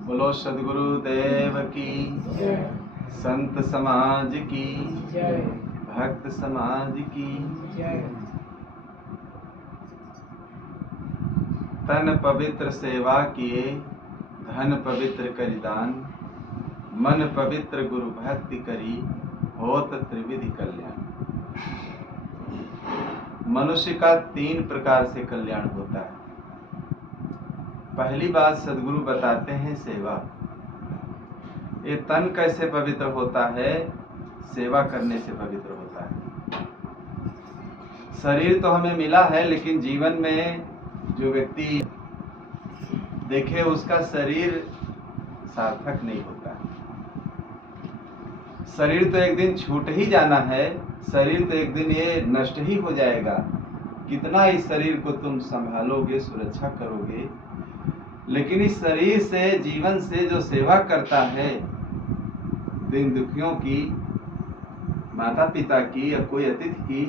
बोलो सदगुरु देव की जय। संत समाज की जय। भक्त समाज की जय। तन पवित्र सेवा किए धन पवित्र करिदान मन पवित्र गुरु भक्ति करी होत त्रिविधि कल्याण। मनुष्य का 3 प्रकार से कल्याण होता है। पहली बात सदगुरु बताते हैं सेवा। ये तन कैसे पवित्र होता है? सेवा करने से पवित्र होता है। शरीर तो हमें मिला है, लेकिन जीवन में जो व्यक्ति देखे उसका शरीर सार्थक नहीं होता। शरीर तो एक दिन छूट ही जाना है, शरीर तो एक दिन ये नष्ट ही हो जाएगा। कितना इस शरीर को तुम संभालोगे, सुरक्षा करोगे, लेकिन इस शरीर से, जीवन से जो सेवा करता है, दीन दुखियों की, माता पिता की या कोई अतिथि की,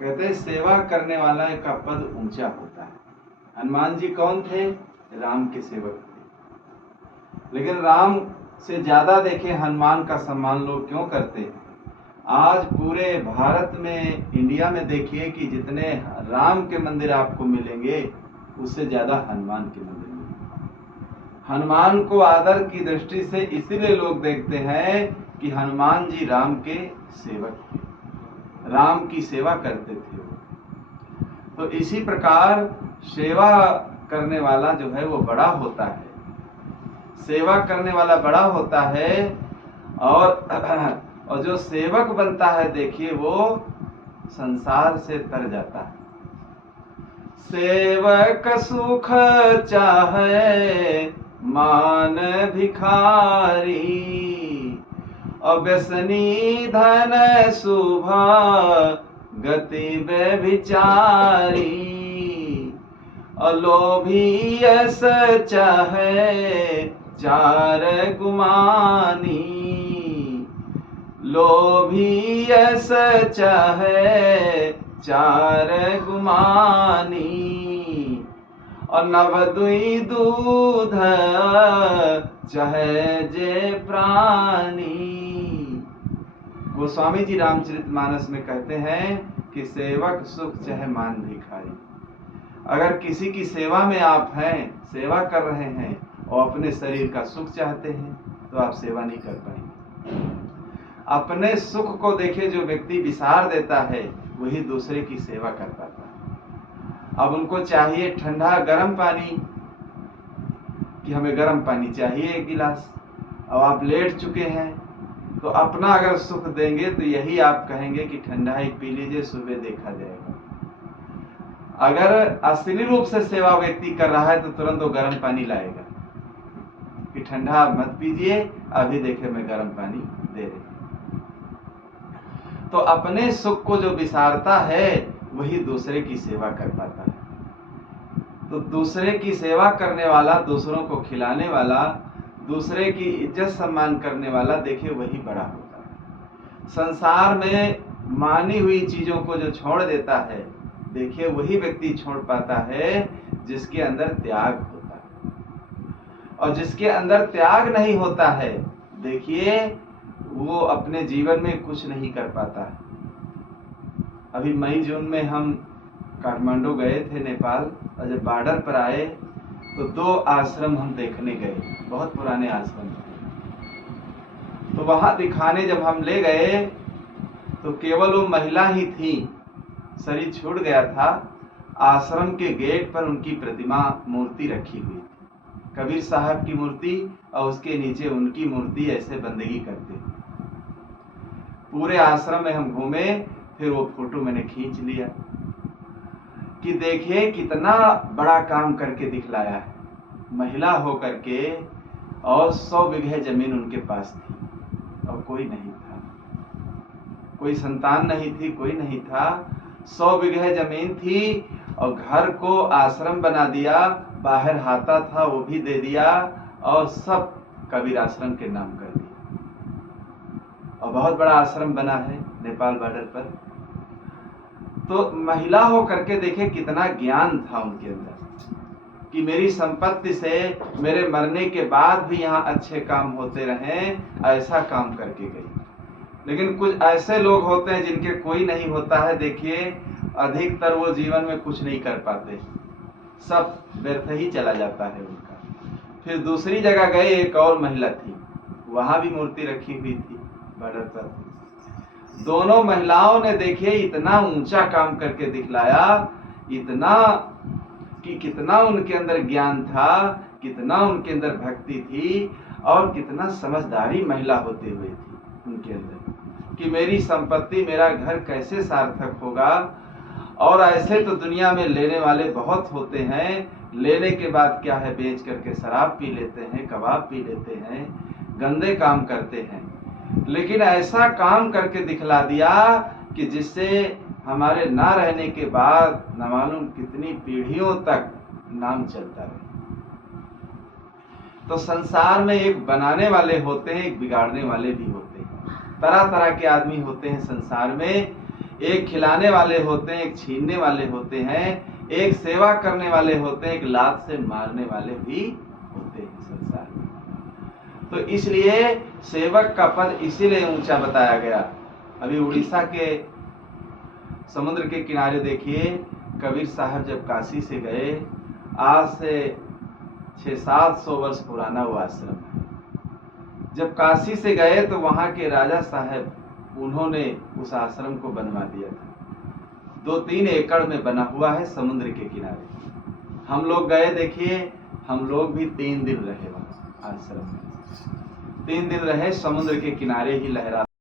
कहते हैं सेवा करने वाला का पद ऊंचा होता है। हनुमान जी कौन थे? राम के सेवक थे, लेकिन राम से ज्यादा देखे हनुमान का सम्मान लोग क्यों करते हैं? आज पूरे भारत में, इंडिया में देखिए कि जितने राम के मंदिर आपको मिलेंगे उससे ज्यादा हनुमान के मंदिर मिलेंगे। हनुमान को आदर की दृष्टि से इसीलिए लोग देखते हैं कि हनुमान जी राम के सेवक थे, राम की सेवा करते थे। तो इसी प्रकार सेवा करने वाला जो है वो बड़ा होता है, सेवा करने वाला बड़ा होता है। और जो सेवक बनता है, देखिए वो संसार से तर जाता है। सेवक सुख चाहे मान भिखारी, अव्यसनी धन शुभा गति व्यभिचारी, अलोभी यस चाहे चार गुमानी, लोभी यस चाहे चार गुमानी, और नव दुई दूध चाहे जे प्राणी। गोस्वामी जी रामचरितमानस में कहते हैं कि सेवक सुख चाहे मान भिखारी। अगर किसी की सेवा में आप हैं, सेवा कर रहे हैं और अपने शरीर का सुख चाहते हैं, तो आप सेवा नहीं कर पाएंगे। अपने सुख को देखे जो व्यक्ति विसार देता है, वही दूसरे की सेवा कर पाता है। अब उनको चाहिए ठंडा गर्म पानी, कि हमें गर्म पानी चाहिए 1 गिलास, और आप लेट चुके हैं, तो अपना अगर सुख देंगे तो यही आप कहेंगे कि ठंडा ही पी लीजिए, सुबह देखा जाएगा। अगर असली रूप से सेवा व्यक्ति कर रहा है तो तुरंत वो गर्म पानी लाएगा कि ठंडा आप मत पीजिए, अभी देखे मैं गर्म पानी दे रही। तो अपने सुख को जो विसारता है वही दूसरे की सेवा कर पाता है। तो दूसरे की सेवा करने वाला, दूसरों को खिलाने वाला, दूसरे की इज्जत सम्मान करने वाला, देखिए वही बड़ा होता है। संसार में मानी हुई चीजों को जो छोड़ देता है, देखिए वही व्यक्ति छोड़ पाता है जिसके अंदर त्याग होता है। और जिसके अंदर त्याग नहीं होता है, देखिए वो अपने जीवन में कुछ नहीं कर पाता है। अभी मई जून में हम काठमांडू गए थे, नेपाल, और जब बॉर्डर पर आए तो 2 आश्रम हम देखने गए, बहुत पुराने आश्रम थे। तो वहां दिखाने जब हम ले गए तो केवल वो महिला ही थी, शरीर छूट गया था। आश्रम के गेट पर उनकी प्रतिमा, मूर्ति रखी हुई थी, कबीर साहब की मूर्ति, और उसके नीचे उनकी मूर्ति, ऐसे बंदगी करते। पूरे आश्रम में हम घूमे, फिर वो फोटो मैंने खींच लिया कि देखिए कितना बड़ा काम करके दिखलाया है। महिला हो करके, और 100 बीघे जमीन उनके पास थी, और कोई नहीं था, कोई संतान नहीं थी, कोई नहीं था। 100 बीघे जमीन थी और घर को आश्रम बना दिया, बाहर हाता था वो भी दे दिया, और सब कबीर आश्रम के नाम कर दिया। और बहुत बड़ा आश्रम बना है नेपाल बॉर्डर पर। तो महिला हो करके देखे कितना ज्ञान था उनके अंदर। कि मेरी संपत्ति से मेरे मरने के बाद भी यहाँ अच्छे काम होते रहें, ऐसा काम करके गई। लेकिन कुछ ऐसे लोग होते हैं जिनके कोई नहीं होता है, देखिए अधिकतर वो जीवन में कुछ नहीं कर पाते, सब व्यर्थ ही चला जाता है उनका। फिर दूसरी जगह गए, एक और महिला थी, वहां भी मूर्ति रखी हुई थी बॉर्डर पर। दोनों महिलाओं ने देखिए इतना ऊंचा काम करके दिखलाया, इतना कि कितना उनके अंदर ज्ञान था, कितना उनके अंदर भक्ति थी और कितना समझदारी महिला होते हुए थी उनके अंदर, कि मेरी संपत्ति, मेरा घर कैसे सार्थक होगा। और ऐसे तो दुनिया में लेने वाले बहुत होते हैं, लेने के बाद क्या है, बेच करके शराब पी लेते हैं, कबाब पी लेते हैं, गंदे काम करते हैं। लेकिन ऐसा काम करके दिखला दिया कि जिससे हमारे ना रहने के बाद न मालूम कितनी पीढ़ियों तक नाम चलता रहे। तो संसार में एक बनाने वाले होते हैं, एक बिगाड़ने वाले भी होते हैं। तरह तरह के आदमी होते हैं संसार में, एक खिलाने वाले होते हैं, एक छीनने वाले होते हैं, एक सेवा करने वाले होते हैं, एक लात से मारने वाले भी होते हैं संसार में। तो इसलिए सेवक का पद इसीलिए ऊंचा बताया गया। अभी उड़ीसा के समुद्र के किनारे देखिए, कबीर साहब जब काशी से गए, आज से 600-700 वर्ष पुराना वो आश्रम है। जब काशी से गए तो वहां के राजा साहब, उन्होंने उस आश्रम को बनवा दिया था। 2-3 एकड़ में बना हुआ है समुद्र के किनारे। हम लोग गए, देखिए हम लोग भी 3 दिन रहे वहां आश्रम में। 3 दिन रहे, समुद्र के किनारे ही लहरा